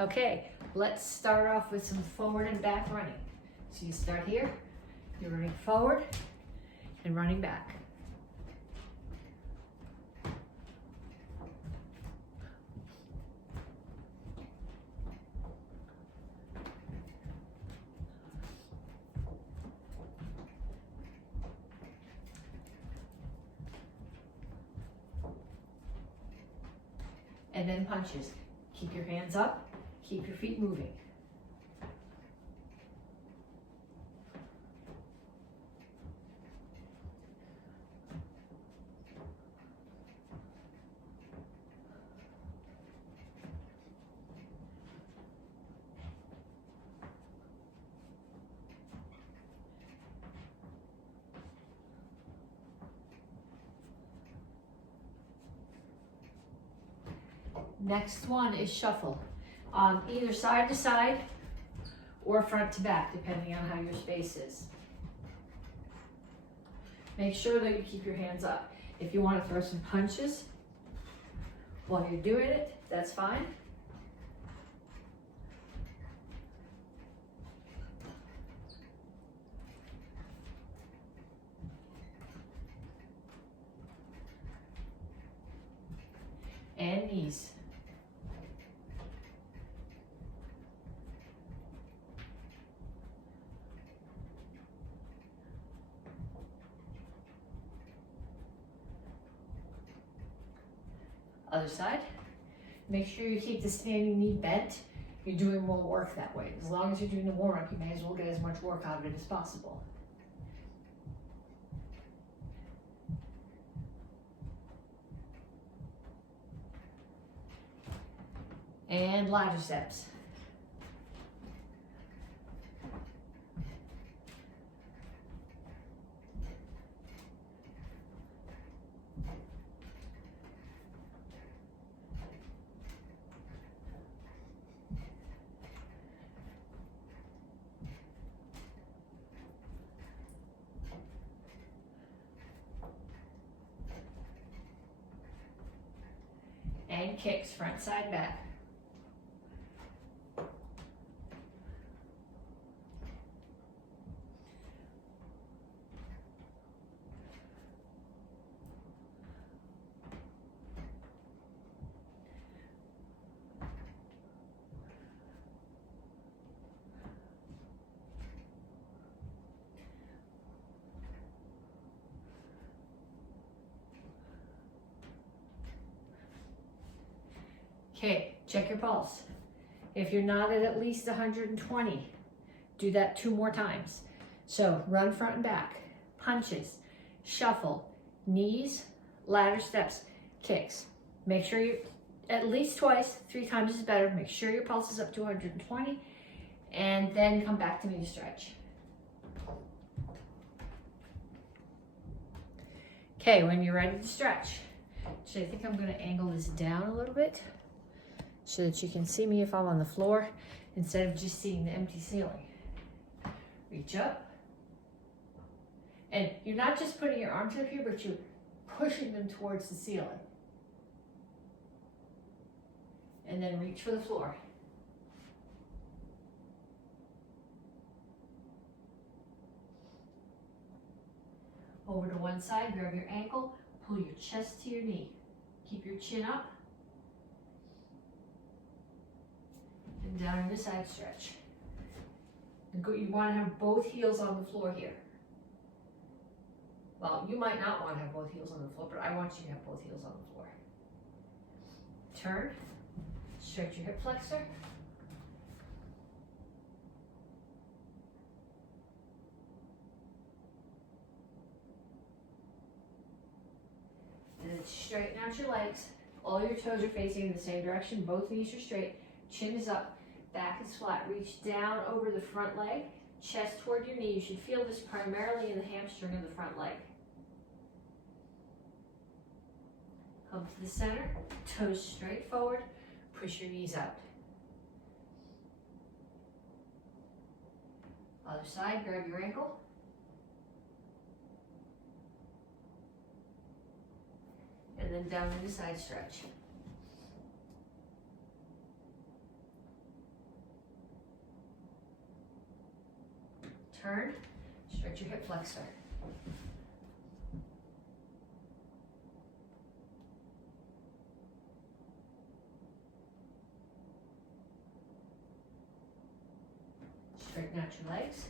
Okay, let's start off with some forward and back running. So you start here, you're running forward and running back. And then punches. Keep your hands up, keep your feet moving. Next one is shuffle. Either side to side or front to back, depending on how your space is. Make sure that you keep your hands up. If you want to throw some punches while you're doing it, that's fine. And knees. Other side. Make sure you keep the standing knee bent. You're doing more work that way. As long as you're doing the warm-up, you may as well get as much work out of it as possible. And ladder steps. And kicks, front, side, back. Okay, check your pulse. If you're not at least 120, do that 2 more times. So run front and back, punches, shuffle, knees, ladder steps, kicks. Make sure you, at least twice, 3 times is better. Make sure your pulse is up to 120, and then come back to me to stretch. Okay, when you're ready to stretch, so I think I'm gonna angle this down a little bit so that you can see me if I'm on the floor instead of just seeing the empty ceiling. Reach up. And you're not just putting your arms up here, but you're pushing them towards the ceiling. And then reach for the floor. Over to one side, grab your ankle, pull your chest to your knee. Keep your chin up. And down in the side stretch. You want to have both heels on the floor here. Well, you might not want to have both heels on the floor, but I want you to have both heels on the floor. Turn, stretch your hip flexor. And then straighten out your legs. All your toes are facing in the same direction. Both knees are straight. Chin is up. Back is flat. Reach down over the front leg. Chest toward your knee. You should feel this primarily in the hamstring of the front leg. Come to the center. Toes straight forward. Push your knees out. Other side. Grab your ankle. And then down into side stretch. turn, stretch your hip flexor. Straighten out your legs.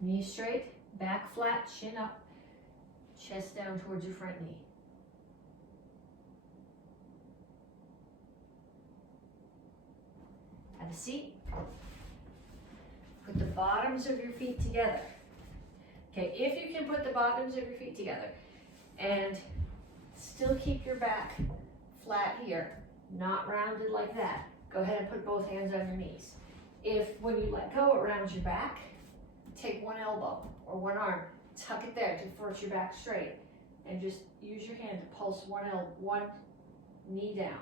Knees straight, back flat, chin up, chest down towards your front knee. Have a seat. Put the bottoms of your feet together. Okay, if you can put the bottoms of your feet together and still keep your back flat here, not rounded like that, go ahead and put both hands on your knees. If when you let go, it rounds your back, take one elbow or one arm, tuck it there to force your back straight, and just use your hand to pulse one knee down.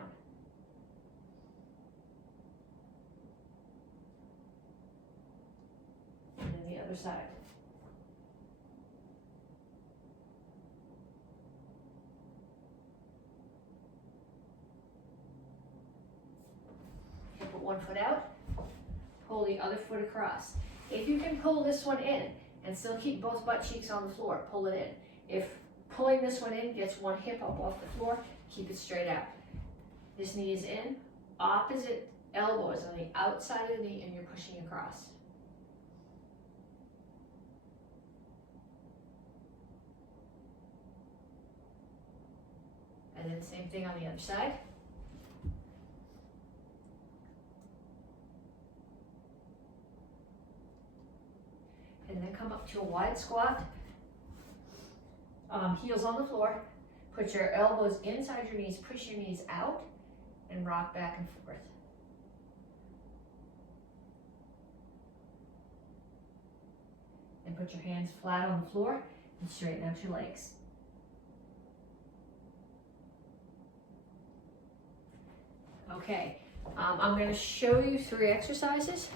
And then the other side. Okay, put one foot out, pull the other foot across. If you can pull this one in and still keep both butt cheeks on the floor, pull it in. If pulling this one in gets one hip up off the floor, keep it straight out. This knee is in, opposite elbow is on the outside of the knee, and you're pushing across. And then same thing on the other side. And then come up to a wide squat. Heels on the floor. Put your elbows inside your knees, push your knees out, and rock back and forth. And put your hands flat on the floor and straighten out your legs. Okay, I'm going to show you 3 exercises,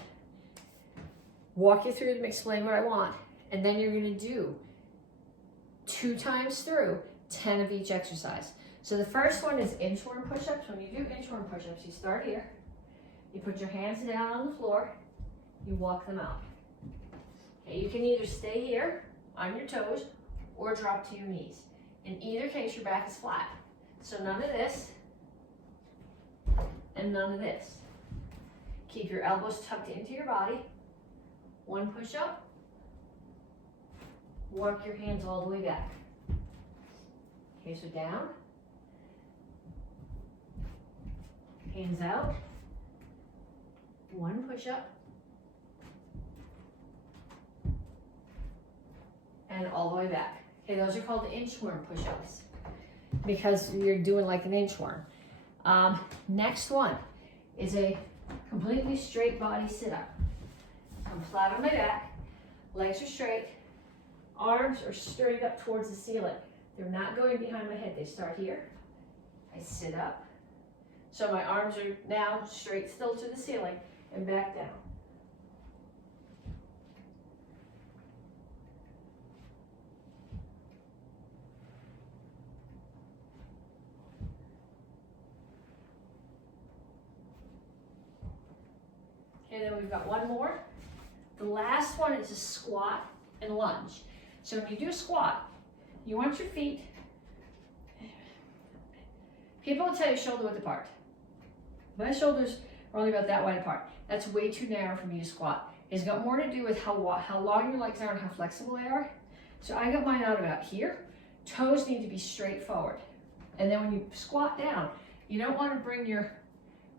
walk you through them, explain what I want, and then you're going to do 2 times through 10 of each exercise. So the first one is inchworm push-ups. When you do inchworm push-ups, you start here, you put your hands down on the floor, you walk them out. Okay, you can either stay here on your toes or drop to your knees. In either case, your back is flat. So none of this and none of this. Keep your elbows tucked into your body. 1 push-up. Work your hands all the way back. Okay, so down. Hands out. 1 push-up. And all the way back. Okay, those are called inchworm push-ups because you're doing like an inchworm. Next one is a completely straight body sit-up. I'm flat on my back, legs are straight, arms are straight up towards the ceiling. They're not going behind my head, they start here. I sit up, so my arms are now straight still to the ceiling and back down. And then we've got one more. The last one is a squat and lunge. So when you do a squat, you want your feet, people will tell you shoulder width apart. My shoulders are only about that wide apart. That's way too narrow for me to squat. It's got more to do with how long your legs are and how flexible they are. So I got mine out about here. Toes need to be straight forward. And then when you squat down, you don't want to bring your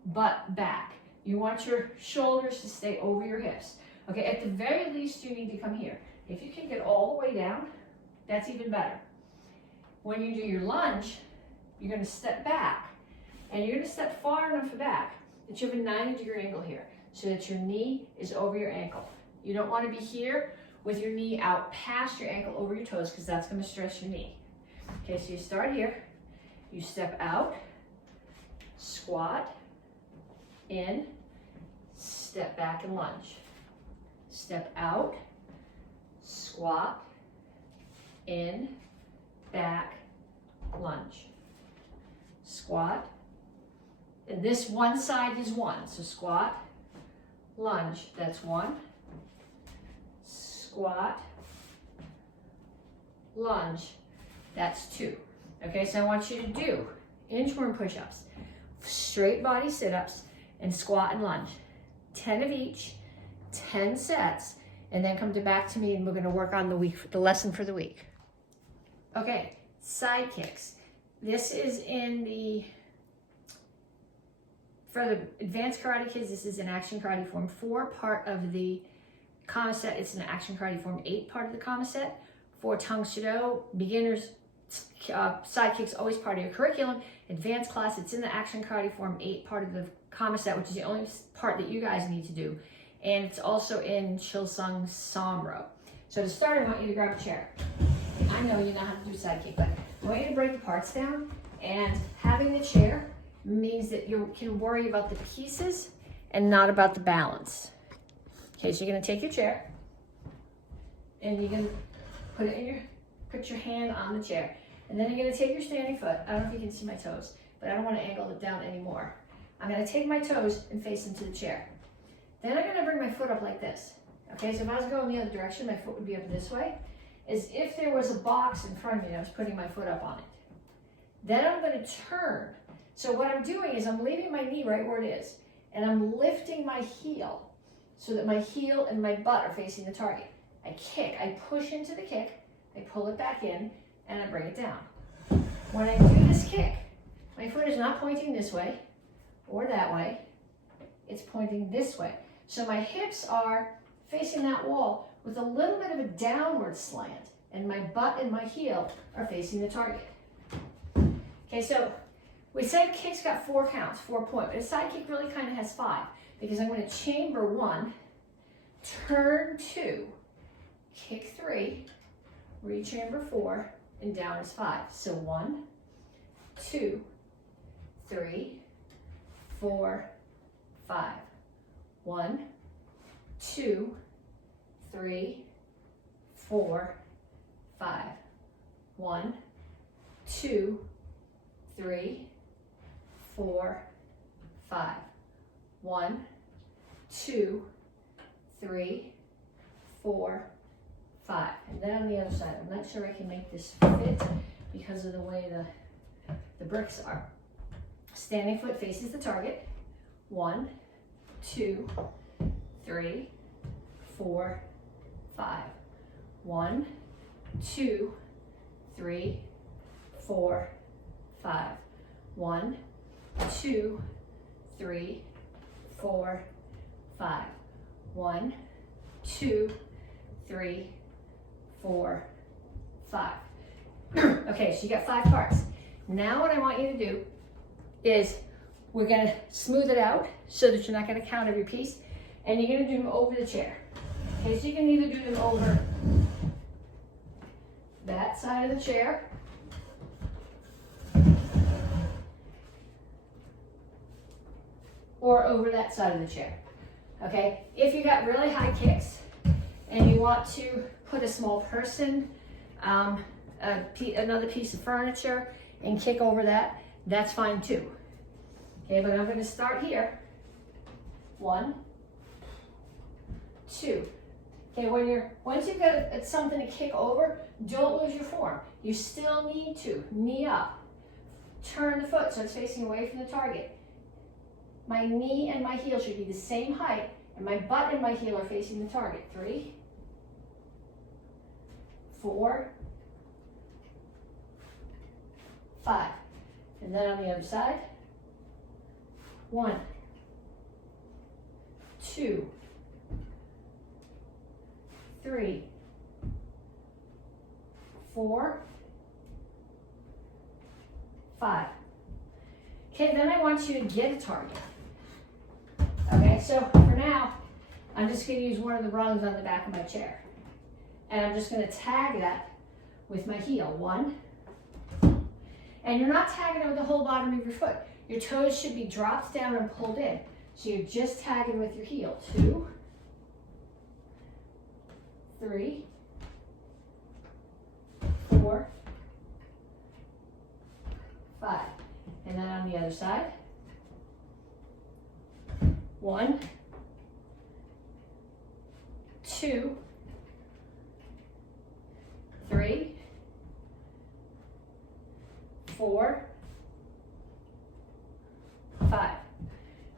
butt back. You want your shoulders to stay over your hips. Okay, at the very least, you need to come here. If you can get all the way down, that's even better. When you do your lunge, you're going to step back, and you're going to step far enough back that you have a 90-degree angle here, so that your knee is over your ankle. You don't want to be here with your knee out past your ankle over your toes, because that's going to stress your knee. Okay, so you start here, you step out, squat, in, step back and lunge. Step out, squat, in, back, lunge. Squat, and this one side is 1, so squat, lunge, that's 1, squat, lunge. That's 2. Okay, so I want you to do inchworm push-ups, straight body sit-ups, and squat and lunge. 10 of each, 10 sets, and then come back to me and we're gonna work on the lesson for the week. Okay, side kicks. This is for the advanced karate kids, this is an action karate form 4, part of the kama set. It's an action karate form 8, part of the kama set. For Tang Soo Do, beginners, side kicks always part of your curriculum. Advanced class, it's in the action karate form 8, part of the kama set, which is the only part that you guys need to do. And it's also in Chilsung Samro. So to start, I want you to grab a chair. I know you know how to do side kick, but I want you to break the parts down. And having the chair means that you can worry about the pieces and not about the balance. Okay, so you're gonna take your chair and you're gonna put your hand on the chair. And then you're gonna take your standing foot. I don't know if you can see my toes, but I don't wanna angle it down anymore. I'm gonna take my toes and face into the chair. Then I'm gonna bring my foot up like this. Okay, so if I was going the other direction, my foot would be up this way, as if there was a box in front of me and I was putting my foot up on it. Then I'm gonna turn. So what I'm doing is I'm leaving my knee right where it is, and I'm lifting my heel so that my heel and my butt are facing the target. I kick, I push into the kick, I pull it back in, and I bring it down. When I do this kick, my foot is not pointing this way or that way, it's pointing this way. So my hips are facing that wall with a little bit of a downward slant, and my butt and my heel are facing the target. Okay, so we said kick's got 4 counts, 4 point, but a side kick really kind of has 5, because I'm going to chamber 1, turn 2, kick 3, rechamber 4, and down is 5. So 1, 2, 3, 4, 5. 1, 2, 3, 4, 5. 1, 2, 3, 4, 5. 1, 2, 3, 4, 5. And then on the other side, I'm not sure I can make this fit because of the way the bricks are. Standing foot faces the target. 1, 2, 3, 4, 5. 1, 2, 3, 4, 5. 1, 2, 3, 4, 5. 1, 2, 3, 4, 5. Okay, so you got 5 parts. Now what I want you to do is we're gonna smooth it out so that you're not gonna count every piece, and you're gonna do them over the chair. Okay, so you can either do them over that side of the chair, or over that side of the chair. Okay, if you got really high kicks and you want to put a small person, another piece of furniture, and kick over that, that's fine too. Okay, but I'm going to start here. 1, 2. Okay, once you've got something to kick over, don't lose your form. You still need to knee up, turn the foot so it's facing away from the target. My knee and my heel should be the same height, and my butt and my heel are facing the target. 3, 4, 5. And then on the other side, 1, 2, 3, 4, 5. Okay, then I want you to get a target. Okay, so for now, I'm just going to use one of the rungs on the back of my chair. And I'm just going to tag that with my heel. 1. And you're not tagging it with the whole bottom of your foot. Your toes should be dropped down and pulled in. So you're just tagging with your heel. 2, 3, 4, 5. And then on the other side. 1, 2,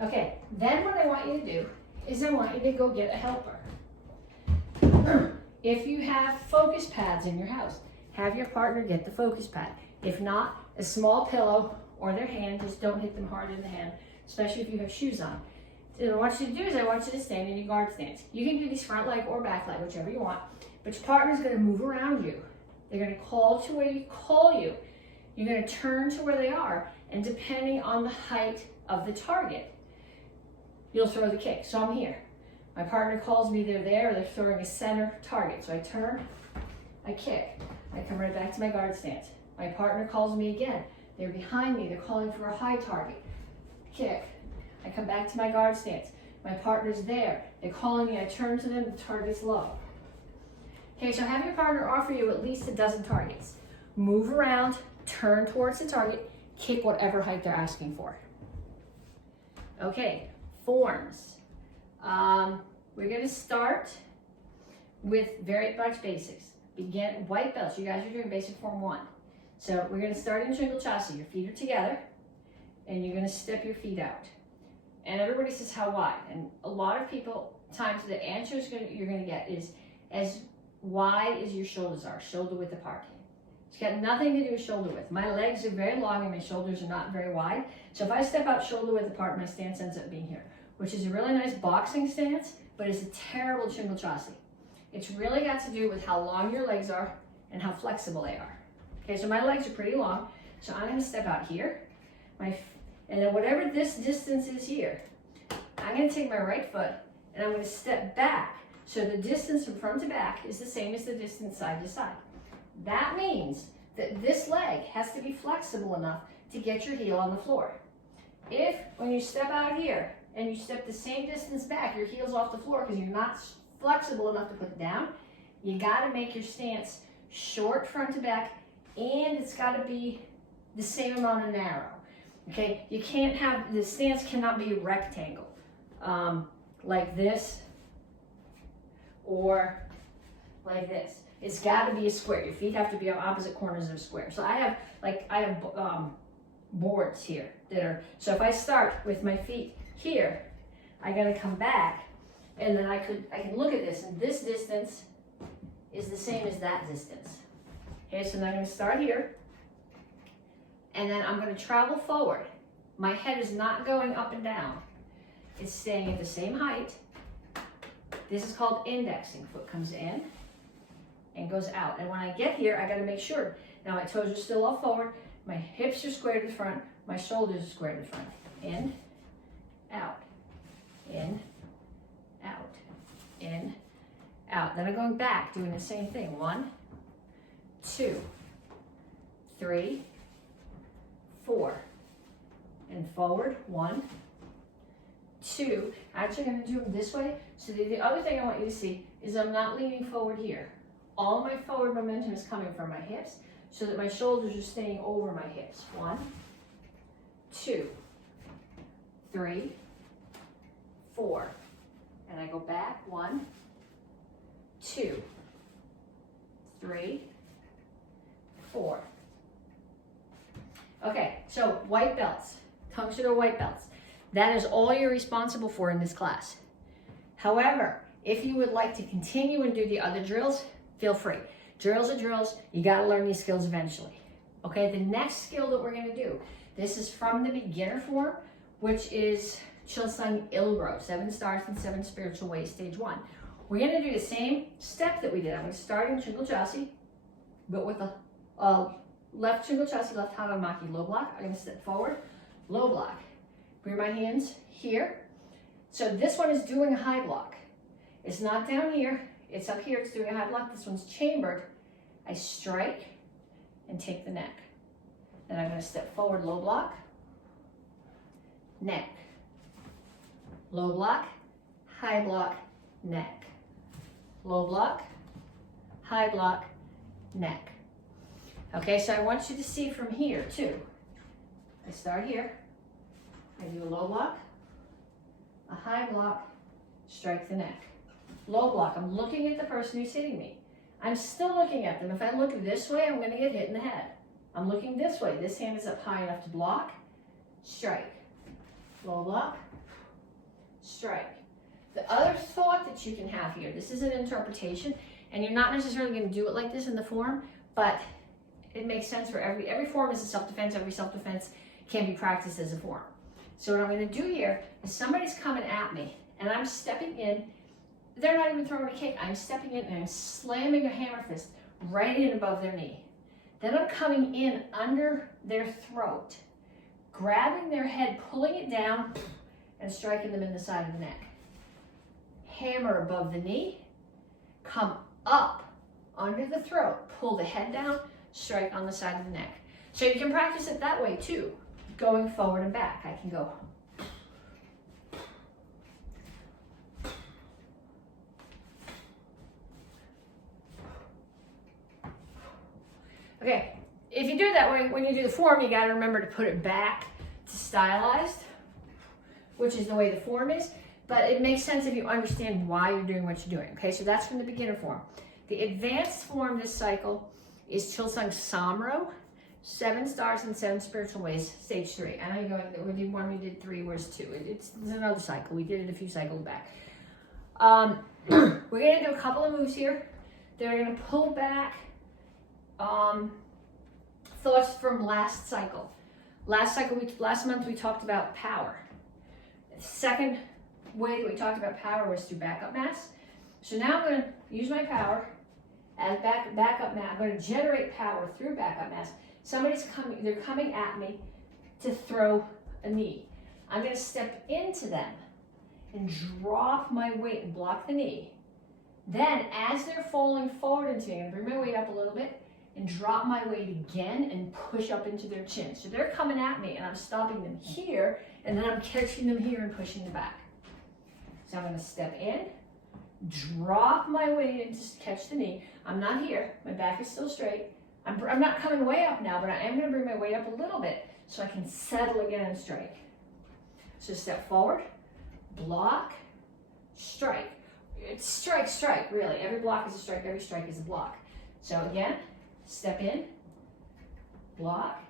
Okay, then what I want you to do is I want you to go get a helper. If you have focus pads in your house, have your partner get the focus pad. If not, a small pillow or their hand, just don't hit them hard in the hand, especially if you have shoes on. So what I want you to do is I want you to stand in your guard stance. You can do these front leg or back leg, whichever you want, but your partner's gonna move around you. They're gonna call to where you call you. You're gonna turn to where they are, and depending on the height of the target, you'll throw the kick. So I'm here. My partner calls me, they're there, or they're throwing a center target. So I turn, I kick. I come right back to my guard stance. My partner calls me again. They're behind me, they're calling for a high target. Kick. I come back to my guard stance. My partner's there, they're calling me, I turn to them, the target's low. Okay, so have your partner offer you at least a dozen targets. Move around, turn towards the target, kick whatever height they're asking for. Okay, forms. We're gonna start with very much basics. Begin white belts. You guys are doing basic form 1. So we're gonna start in Shingle Chassi. Your feet are together, and you're gonna step your feet out. And everybody says how wide, and a lot of people times the answer you're gonna get is as wide as your shoulders are, shoulder width apart. It's got nothing to do with shoulder width. My legs are very long and my shoulders are not very wide. So if I step out shoulder width apart, my stance ends up being here, which is a really nice boxing stance, but it's a terrible Shingle Chassi. It's really got to do with how long your legs are and how flexible they are. Okay, so my legs are pretty long, so I'm gonna step out here, and then whatever this distance is here, I'm gonna take my right foot and I'm gonna step back. So the distance from front to back is the same as the distance side to side. That means that this leg has to be flexible enough to get your heel on the floor. If, when you step out here and you step the same distance back, your heel's off the floor because you're not flexible enough to put it down, you gotta make your stance short front to back, and it's gotta be the same amount of narrow. Okay, you can't have, the stance cannot be a rectangle, like this, or like this. It's got to be a square. Your feet have to be on opposite corners of a square. So I have boards here that are, so if I start with my feet here, I got to come back, and then I can look at this, and this distance is the same as that distance. Okay, so now I'm going to start here, and then I'm going to travel forward. My head is not going up and down. It's staying at the same height. This is called indexing. Foot comes in and goes out. And when I get here, I got to make sure. Now my toes are still all forward. My hips are squared to the front. My shoulders are squared to the front. In, out, in, out, in, out. Then I'm going back, doing the same thing. 1, 2, 3, 4. And forward. 1, 2. Actually, I'm going to do them this way. So the other thing I want you to see is I'm not leaning forward here. All my forward momentum is coming from my hips so that my shoulders are staying over my hips. 1, 2, 3, 4. And I go back. 1, 2, 3, 4. Okay, so white belts, Tang Soo Do white belts. That is all you're responsible for in this class. However, if you would like to continue and do the other drills, feel free. Drills are drills. You got to learn these skills eventually. Okay, the next skill that we're going to do, this is from the beginner form, which is Kyosa J, 7 stars and 7 spiritual ways, stage 1. We're going to do the same step that we did. I'm going to start in Shingle Chassi, but with a left Shingle Chassi, left hand on MAK low block. I'm going to step forward, low block. Bring my hands here. So this one is doing a high block. It's not down here. It's up here. It's doing a high block. This one's chambered. I strike and take the neck. Then I'm going to step forward, low block, neck, low block, high block, neck, low block, high block, neck. Okay, so I want you to see from here too. I start here. I do a low block, a high block, strike the neck. Low block, I'm looking at the person who's hitting me. I'm still looking at them. If I look this way, I'm going to get hit in the head. I'm looking this way. This hand is up high enough to block, strike. Low block, strike. The other thought that you can have here, this is an interpretation, and you're not necessarily going to do it like this in the form, but it makes sense for every form is a self-defense. Every self-defense can be practiced as a form. So what I'm going to do here is somebody's coming at me, and I'm stepping in. They're not even throwing a kick. I'm stepping in and I'm slamming a hammer fist right in above their knee. Then I'm coming in under their throat, grabbing their head, pulling it down, and striking them in the side of the neck. Hammer above the knee, come up under the throat, pull the head down, strike on the side of the neck. So you can practice it that way too, going forward and back. I can go. Okay, if you do it that way, when you do the form, you got to remember to put it back to stylized, which is the way the form is, but it makes sense if you understand why you're doing what you're doing. Okay, so that's from the beginner form. The advanced form this cycle is Chilsung Samro, 7 stars and 7 spiritual ways, stage 3. I know you're going, we did 1, we did 3, where's 2? It's another cycle. We did it a few cycles back. We're going to do a couple of moves here. They're going to pull back thoughts from last cycle. Last month we talked about power. The second way that we talked about power was through backup mass. So now I'm going to use my power as backup mass. I'm going to generate power through backup mass. Somebody's coming, they're coming at me to throw a knee. I'm going to step into them and drop my weight and block the knee. Then as they're falling forward into me, I'm going to bring my weight up a little bit and drop my weight again and push up into their chin. So they're coming at me and I'm stopping them here, and then I'm catching them here and pushing them back. So I'm going to step in, drop my weight and just catch the knee. I'm not here. My back is still straight. I'm not coming way up now, but I am going to bring my weight up a little bit so I can settle again and strike. So step forward, block, strike. It's strike, strike, really. Every block is a strike. Every strike is a block. So again, step in, block,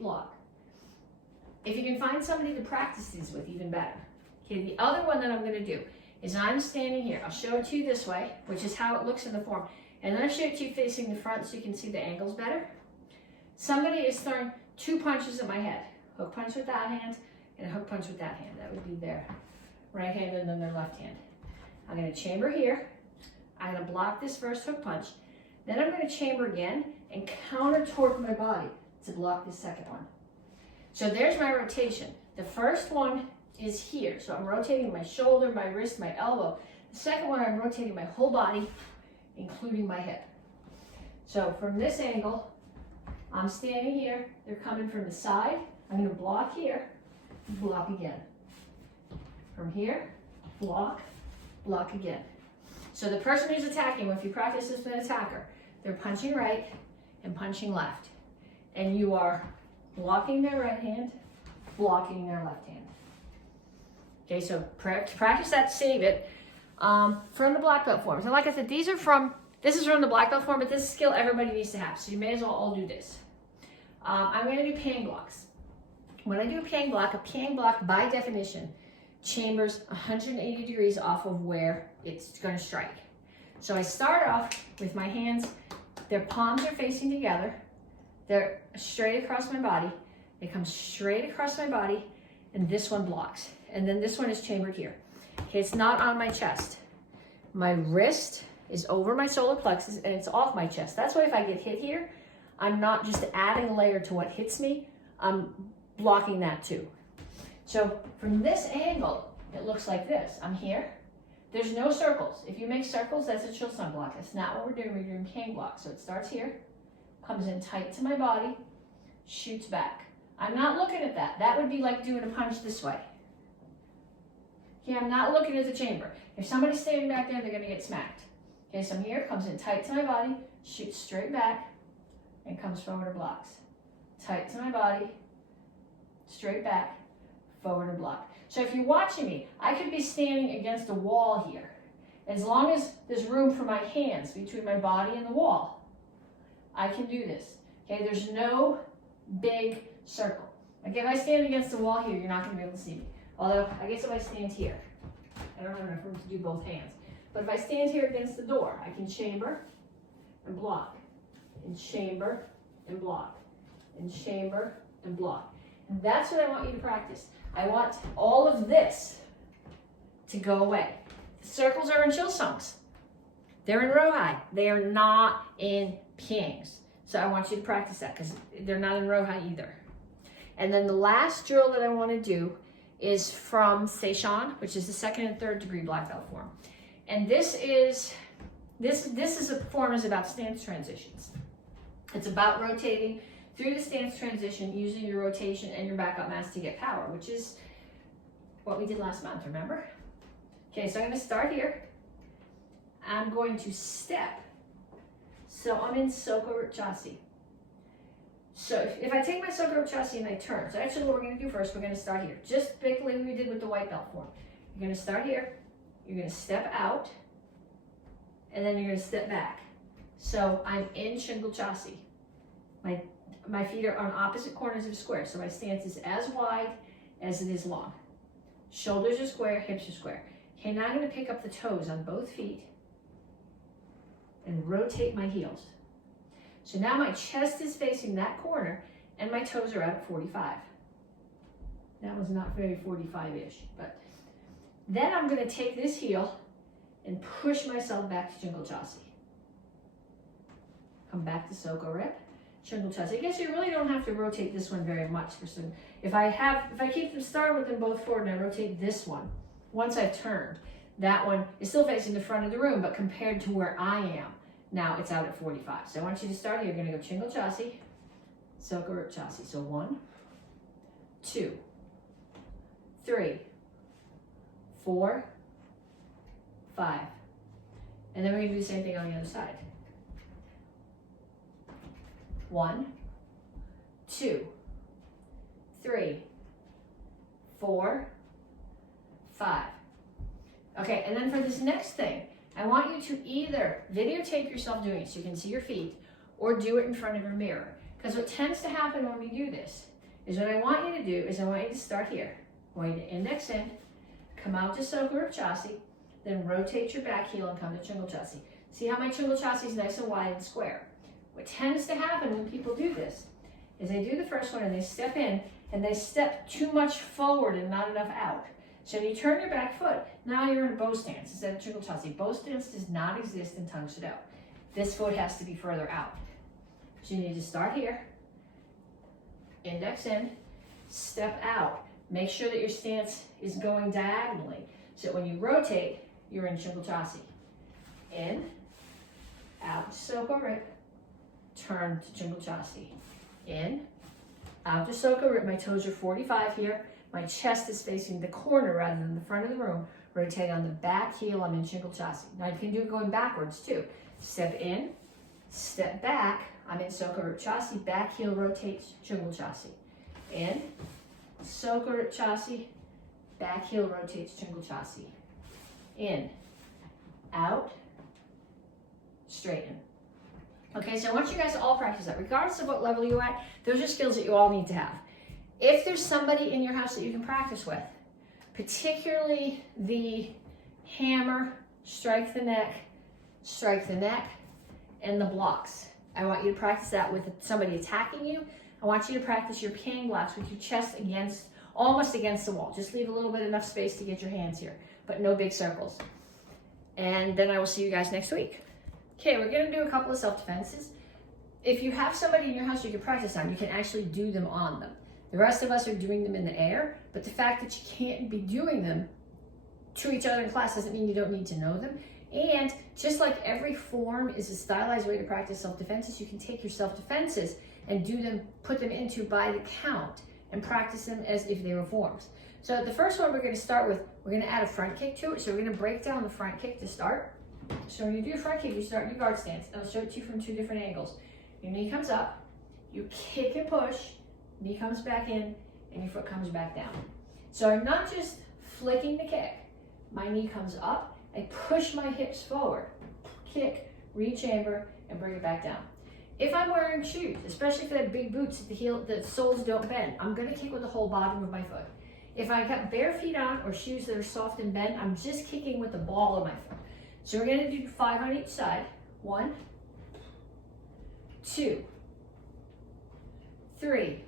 block. If you can find somebody to practice these with, even better. Okay, the other one that I'm going to do is I'm standing here. I'll show it to you this way, which is how it looks in the form. And then I'll show it to you facing the front so you can see the angles better. Somebody is throwing 2 punches at my head. Hook punch with that hand and a hook punch with that hand. That would be their right hand and then their left hand. I'm going to chamber here. I'm going to block this first hook punch. Then I'm going to chamber again and counter torque my body to block the second one. So there's my rotation. The first one is here. So I'm rotating my shoulder, my wrist, my elbow. The second one, I'm rotating my whole body, including my hip. So from this angle, I'm standing here. They're coming from the side. I'm going to block here, block again. From here, block, block again. So the person who's attacking, if you practice this with an attacker, they're punching right and punching left. And you are blocking their right hand, blocking their left hand. Okay, so practice that, save it from the black belt forms. And like I said, this is from the black belt form, but this is a skill everybody needs to have. So you may as well all do this. I'm going to do pang blocks. When I do a pang block by definition chambers 180 degrees off of where it's going to strike. So I start off with my hands, their palms are facing together, they're straight across my body, they come straight across my body, and this one blocks. And then this one is chambered here. Okay, it's not on my chest. My wrist is over my solar plexus and it's off my chest. That's why if I get hit here, I'm not just adding a layer to what hits me, I'm blocking that too. So from this angle, it looks like this. I'm here. There's no circles. If you make circles, that's a Chilsung block. That's not what we're doing. We're doing pang block. So it starts here, comes in tight to my body, shoots back. I'm not looking at that. That would be like doing a punch this way. Okay, I'm not looking at the chamber. If somebody's standing back there, they're going to get smacked. Okay, so I'm here, comes in tight to my body, shoots straight back, and comes forward and blocks. Tight to my body, straight back, forward and block. So if you're watching me, I could be standing against a wall here. As long as there's room for my hands between my body and the wall, I can do this. Okay, there's no big circle. Like if I stand against the wall here, you're not going to be able to see me. Although, I guess if I stand here, I don't have enough room to do both hands. But if I stand here against the door, I can chamber and block, and chamber and block, and chamber and block. And that's what I want you to practice. I want all of this to go away. The circles are in Chilsungs. They're in Rohai. They are not in Pings. So I want you to practice that because they're not in Rohai either. And then the last drill that I want to do is from Seishan, which is the 2nd and 3rd degree black belt form. And this is a form is about stance transitions. It's about rotating through the stance transition using your rotation and your backup mass to get power, which is what we did last month, remember? Okay, so I'm going to start here. I'm going to step. So I'm in Soko Chasi. So if I take my Soko Chasi and I turn, so actually what we're going to do first, we're going to start here. Just basically like we did with the white belt form. You're going to start here, you're going to step out, and then you're going to step back. So I'm in Shingle Chasi. My feet are on opposite corners of a square, so my stance is as wide as it is long. Shoulders are square, hips are square. Okay, now I'm going to pick up the toes on both feet and rotate my heels. So now my chest is facing that corner and my toes are out at 45. That was not very 45-ish, but then I'm going to take this heel and push myself back to Shingle Chasi. Come back to Soko Rip, Shingle Chasi. I guess you really don't have to rotate this one very much for some. If I keep them started with them both forward and I rotate this one, once I've turned, that one is still facing the front of the room, but compared to where I am, now it's out at 45. So I want you to start here. You're going to go Shingle Chasi, Soko Rip Chasi. So 1, 2, 3, 4, 5. And then we're going to do the same thing on the other side. 1, 2, 3, 4, 5. Okay, and then for this next thing, I want you to either videotape yourself doing it so you can see your feet, or do it in front of a mirror. Because what tends to happen when we do this is what I want you to do is I want you to start here. I want you to index in, come out to Soko Rip Chasi, then rotate your back heel and come to Shingle Chasi. See how my Shingle Chasi is nice and wide and square. What tends to happen when people do this is they do the first one and they step in and they step too much forward and not enough out. So when you turn your back foot, now you're in a bow stance instead of Shingle Chasi. Bow stance does not exist in Tang Soo Do. This foot has to be further out. So you need to start here, index in, step out. Make sure that your stance is going diagonally. So when you rotate, you're in Shingle Chasi. In, out to Soko Rip, turn to Shingle Chasi. In, out to Soko Rip. My toes are 45 here. My chest is facing the corner rather than the front of the room. Rotate on the back heel, I'm in Shingle Chasi. Now you can do it going backwards too. Step in, step back, I'm in Soko Rip Chasi, back heel rotates, Shingle Chasi. In, Soko Rip Chasi, back heel rotates, Shingle Chasi. In, out, straighten. Okay, so I want you guys to all practice that. Regardless of what level you're at, those are skills that you all need to have. If there's somebody in your house that you can practice with, particularly the hammer, strike the neck, and the blocks. I want you to practice that with somebody attacking you. I want you to practice your ping blocks with your chest almost against the wall. Just leave a little bit enough space to get your hands here, but no big circles. And then I will see you guys next week. Okay, we're gonna do a couple of self-defenses. If you have somebody in your house you can practice on, you can actually do them on them. The rest of us are doing them in the air, but the fact that you can't be doing them to each other in class doesn't mean you don't need to know them. And just like every form is a stylized way to practice self-defenses, you can take your self-defenses and do them, put them into by the count and practice them as if they were forms. So the first one we're going to start with, we're going to add a front kick to it. So we're going to break down the front kick to start. So when you do a front kick, you start in your guard stance. I'll show it to you from 2 different angles. Your knee comes up, you kick and push, knee comes back in, and your foot comes back down. So I'm not just flicking the kick. My knee comes up, I push my hips forward, kick, rechamber, and bring it back down. If I'm wearing shoes, especially if they have big boots, the soles don't bend, I'm gonna kick with the whole bottom of my foot. If I got bare feet on or shoes that are soft and bent, I'm just kicking with the ball of my foot. So we're gonna do 5 on each side. 1, 2, 3,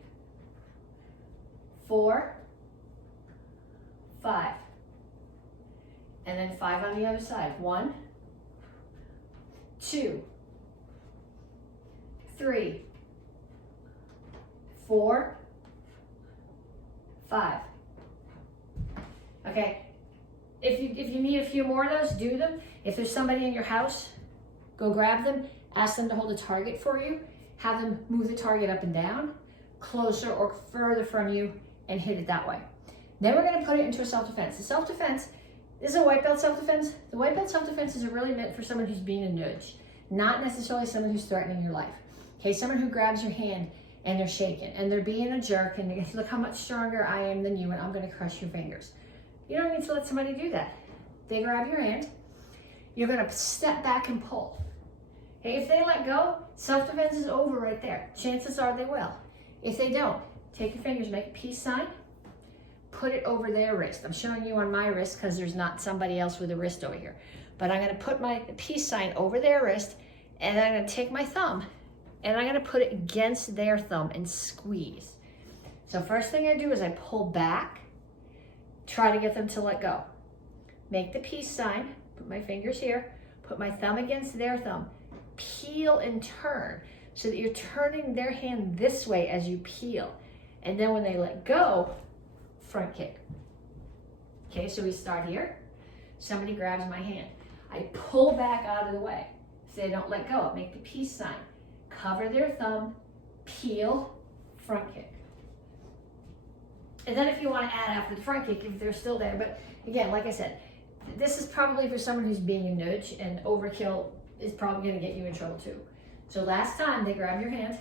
4, 5. And then 5 on the other side. 1, 2, 3, 4, 5. Okay, if you need a few more of those, do them. If there's somebody in your house, go grab them, ask them to hold a target for you, have them move the target up and down, closer or further from you, and hit it that way. Then we're gonna put it into a self-defense. The self-defense, this is a white belt self-defense. The white belt self-defense is really meant for someone who's being a nudge, not necessarily someone who's threatening your life. Okay, someone who grabs your hand and they're shaking and they're being a jerk and look how much stronger I am than you and I'm gonna crush your fingers. You don't need to let somebody do that. They grab your hand, you're gonna step back and pull. Okay, if they let go, self-defense is over right there. Chances are they will. If they don't, take your fingers, make a peace sign, put it over their wrist. I'm showing you on my wrist because there's not somebody else with a wrist over here. But I'm gonna put my peace sign over their wrist and I'm gonna take my thumb and I'm gonna put it against their thumb and squeeze. So first thing I do is I pull back, try to get them to let go. Make the peace sign, put my fingers here, put my thumb against their thumb, peel and turn so that you're turning their hand this way as you peel. And then when they let go, front kick. Okay, so we start here. Somebody grabs my hand. I pull back out of the way. If they don't let go, make the peace sign. Cover their thumb, peel, front kick. And then if you want to add after the front kick, if they're still there. But again, like I said, this is probably for someone who's being a nudge, and overkill is probably going to get you in trouble too. So last time they grab your hand,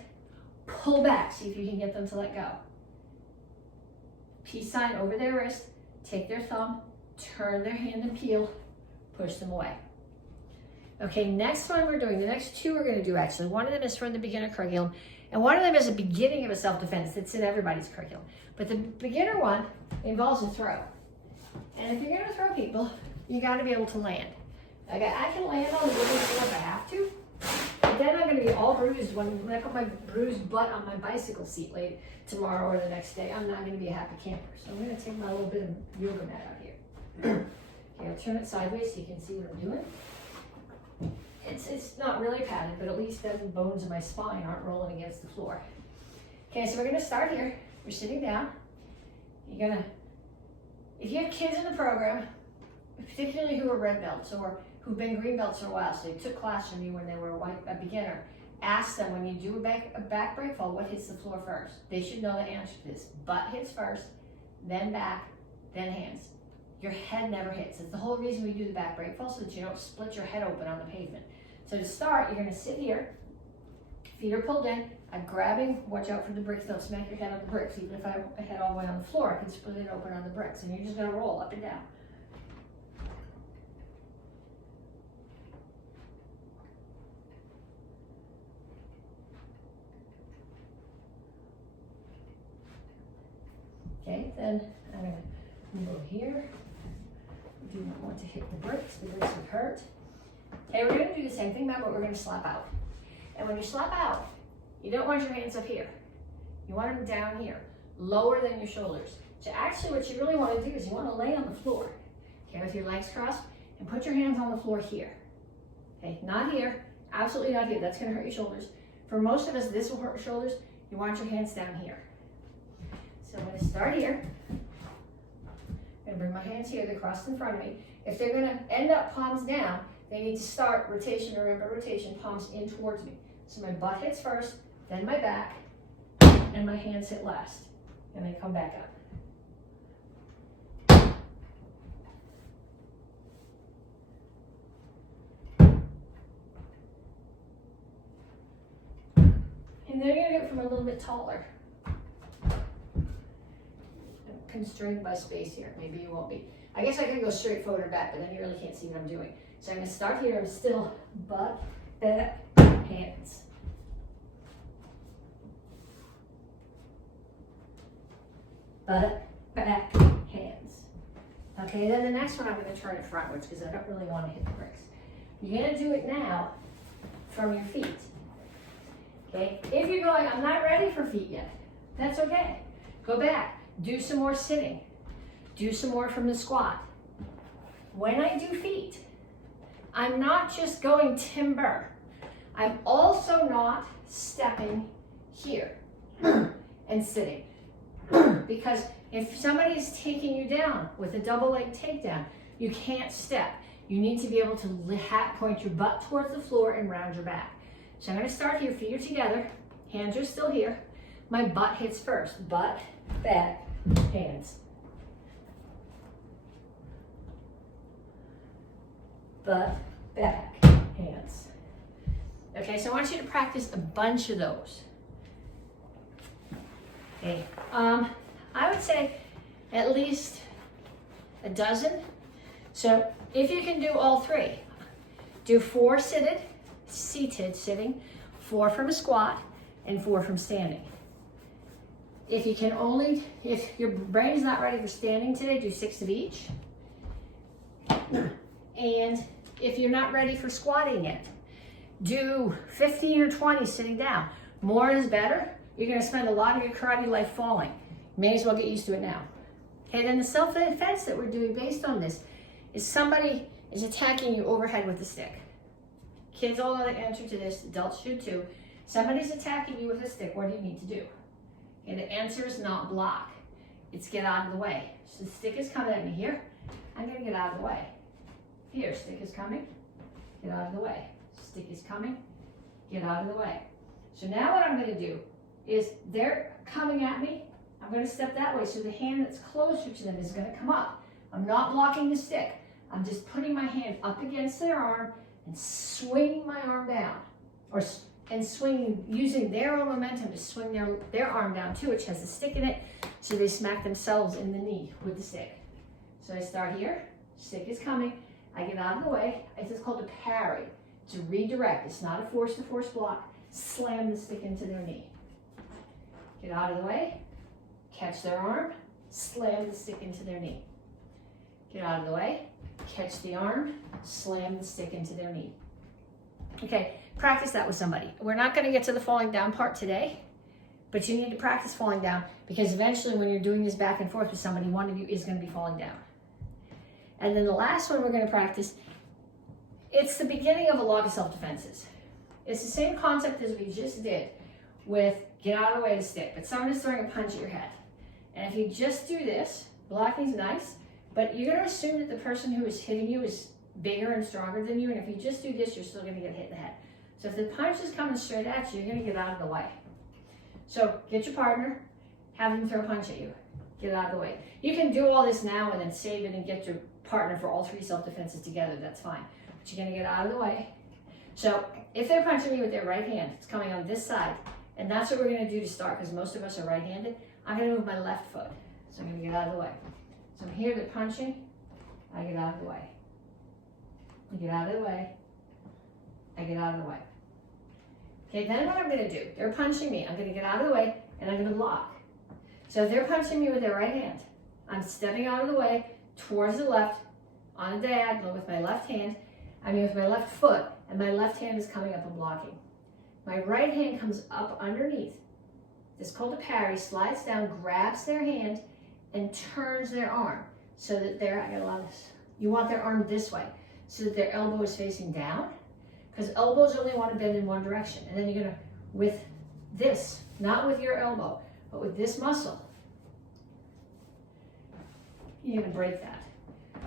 pull back, see if you can get them to let go. Peace sign over their wrist, take their thumb, turn their hand and peel, push them away. Okay, next one we're doing, the next two we're going to do actually. One of them is from the beginner curriculum, and one of them is a beginning of a self-defense that's in everybody's curriculum. But the beginner one involves a throw. And if you're going to throw people, you got to be able to land. Okay, I can land on the wooden floor if I have to, but then I'm going to be all bruised when I put my bruised butt on my bicycle seat late tomorrow or the next day. I'm not going to be a happy camper. So I'm going to take my little bit of yoga mat out here. Okay, I'll turn it sideways so you can see what I'm doing. It's not really padded, but at least then the bones of my spine aren't rolling against the floor. Okay, so we're going to start here. We're sitting down. You're going to, if you have kids in the program, particularly who are red belts or who've been green belts for a while, so they took class from you when they were a beginner, ask them when you do a back break fall, what hits the floor first? They should know the answer to this. Butt hits first, then back, then hands. Your head never hits. It's the whole reason we do the back break fall, so that you don't split your head open on the pavement. So to start, you're going to sit here, feet are pulled in. I'm grabbing, watch out for the bricks, don't smack your head on the bricks. Even if I head all the way on the floor, I can split it open on the bricks. And you're just going to roll up and down. Okay, then I'm going to move over here. We do not want to hit the bricks would hurt. Okay, we're going to do the same thing, but we're going to slap out. And when you slap out, you don't want your hands up here. You want them down here, lower than your shoulders. So actually what you really want to do is you want to lay on the floor, okay, with your legs crossed, and put your hands on the floor here. Okay, not here, absolutely not here. That's going to hurt your shoulders. For most of us, this will hurt your shoulders. You want your hands down here. So I'm going to start here. I'm going to bring my hands here, they're crossed in front of me. If they're going to end up palms down, they need to start rotation, remember rotation, palms in towards me. So my butt hits first, then my back, and my hands hit last. And they come back up. And then you're going to go from a little bit taller. Constrained by space here. Maybe you won't be. I guess I could go straight forward and back, but then you really can't see what I'm doing. So I'm going to start here. I'm still butt, back, hands. butt, back, hands. Okay, then the next one I'm going to turn it frontwards because I don't really want to hit the bricks. You're going to do it now from your feet. Okay, if you're going, I'm not ready for feet yet, that's okay. Go back, do some more sitting, do some more from the squat. When I do feet, I'm not just going timber. I'm also not stepping here and sitting. Because if somebody is taking you down with a double leg takedown, you can't step. You need to be able to point your butt towards the floor and round your back. So I'm going to start here, feet are together, hands are still here. My butt hits first, butt, back, hands. Butt, back, hands. Okay, so I want you to practice a bunch of those. Okay, I would say at least a dozen. So if you can do all three, do 4 seated sitting, 4 from a squat, and 4 from standing. If you can only, if your brain's not ready for standing today, do 6 of each. And if you're not ready for squatting yet, do 15 or 20 sitting down. More is better. You're going to spend a lot of your karate life falling. May as well get used to it now. Okay, then the self-defense that we're doing based on this is somebody is attacking you overhead with a stick. Kids all know the answer to this, adults should too. Somebody's attacking you with a stick, what do you need to do? Okay, the answer is not block, it's get out of the way. So the stick is coming at me here, I'm gonna get out of the way. Here, stick is coming, get out of the way. Stick is coming, get out of the way. So now what I'm gonna do is they're coming at me, I'm gonna step that way, so the hand that's closer to them is gonna come up. I'm not blocking the stick, I'm just putting my hand up against their arm and swinging my arm down, and swinging, using their own momentum to swing their arm down too, which has a stick in it, so they smack themselves in the knee with the stick. So I start here, stick is coming, I get out of the way, it's called a parry, to redirect, it's not a force-to-force block, slam the stick into their knee. Get out of the way, catch their arm, slam the stick into their knee. Get out of the way, catch the arm, slam the stick into their knee. Okay, practice that with somebody. We're not going to get to the falling down part today, but you need to practice falling down because eventually when you're doing this back and forth with somebody, one of you is going to be falling down. And then the last one we're going to practice, it's the beginning of a lot of self-defenses. It's the same concept as we just did with get out of the way to stick, but someone is throwing a punch at your head. And if you just do this, blocking is nice, but you're going to assume that the person who is hitting you is bigger and stronger than you, and if you just do this, you're still going to get hit in the head. So if the punch is coming straight at you, you're going to get out of the way. So get your partner, have them throw a punch at you, get out of the way. You can do all this now and then save it and get your partner for all 3 self-defenses together, that's fine. But you're going to get out of the way. So if they're punching me with their right hand, it's coming on this side, and that's what we're going to do to start because most of us are right-handed. I'm going to move my left foot, so I'm going to get out of the way. So I'm here, they're punching, I get out of the way. I get out of the way, I get out of the way. Okay, then what I'm going to do, they're punching me, I'm going to get out of the way, and I'm going to block. So if they're punching me with their right hand, I'm stepping out of the way towards the left, on a diagonal with my left hand, with my left foot, and my left hand is coming up and blocking. My right hand comes up underneath. It's called a parry, slides down, grabs their hand, and turns their arm so that I got a lot of this. You want their arm this way so that their elbow is facing down because elbows only want to bend in one direction. And then you're going to, with this, not with your elbow, but with this muscle, you're going to break that.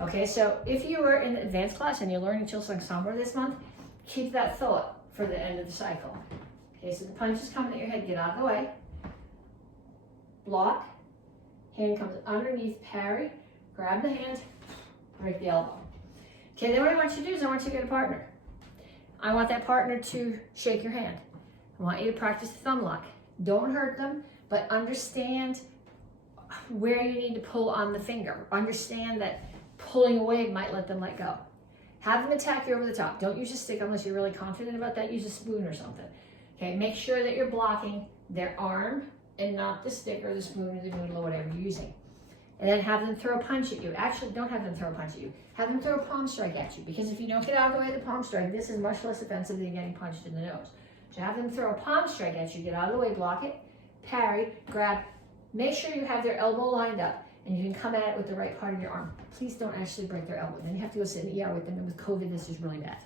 Okay, so if you were in the advanced class and you're learning Kyosa J this month, keep that thought for the end of the cycle. Okay, so the punch is coming at your head, get out of the way, block, hand comes underneath, parry, grab the hand, break the elbow. Okay, then what I want you to do is I want you to get a partner. I want that partner to shake your hand. I want you to practice the thumb lock. Don't hurt them, but understand where you need to pull on the finger. Understand that pulling away might let them let go. Have them attack you over the top. Don't use a stick unless you're really confident about that. Use a spoon or something. Okay, make sure that you're blocking their arm and not the stick or the spoon or the noodle or whatever you're using. And then have them throw a punch at you. Actually, don't have them throw a punch at you. Have them throw a palm strike at you, because if you don't get out of the way of the palm strike, this is much less offensive than getting punched in the nose. So have them throw a palm strike at you, get out of the way, block it, parry, grab. Make sure you have their elbow lined up and you can come at it with the right part of your arm. Please don't actually break their elbow. Then you have to go sit in the ER with them, and with COVID, this is really bad.